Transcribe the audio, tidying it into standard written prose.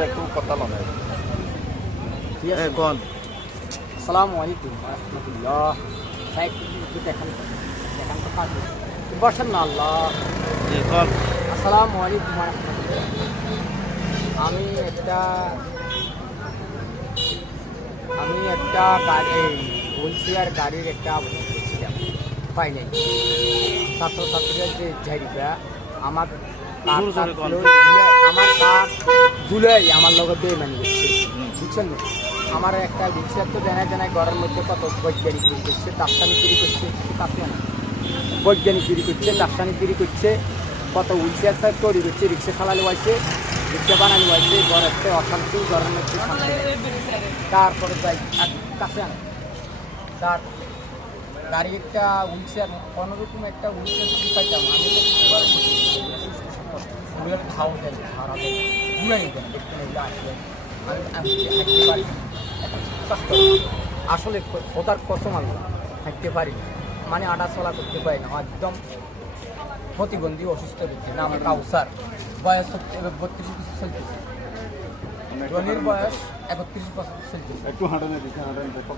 একটু কথা বলে ঠিক আছে কোন আসসালামু আলাইকুম রাহমাতুল্লাহ সাহেব একটু দেখান দেখান তো কাজ বসেন না আল্লাহ কোন আসসালামু আলাইকুম রাহমাতুল্লাহ আমি একটা গাড়ি হুইলচেয়ার গাড়ির একটা আবেদন করছিলাম পাই নাই ছাত্রছাত্রীরা যে ঝাড়িটা আমার আমার কাজ জুলাই আমার লগে বেমানি করছে বুঝছেন না আমার একটা রিক্সা তো জানায় জানায় ঘরের মধ্যে কত বৈজ্ঞানিকগিরি করছে দার্শনিকগিরি করছে বৈজ্ঞানিকগিরি করছে দার্শনিকগিরি করছে কত হুইলচেয়ার সাহেব তৈরি করছে রিক্সা চালালে হয়েছে রিক্সা বানানো হয়েছে ঘরের অশান্তি ঘরের মধ্যে শান্তি তারপরে যাই কাছে আনে তার গাড়ি একটা হুইলচেয়ার কোনোরকম একটা হুইলচেয়ার যদি পাইতাম আমি তো খাও দেয় সারা দেয় ঘুরে নিতেন দেখতে এগুলো আসলে আমি হাঁটতে পারি আসলে খোদার কসম আল্লাহ হাঁটতে পারি মানে আটা চলা করতে পারি না একদম প্রতিবন্ধী অসুস্থ ব্যক্তি নাম কাউসার বয়স 32 বছর চলতেছে রনির বয়স 31 বছর চলতেছে একটু হাঁটানো দিচ্ছে হাঁটানো দেখো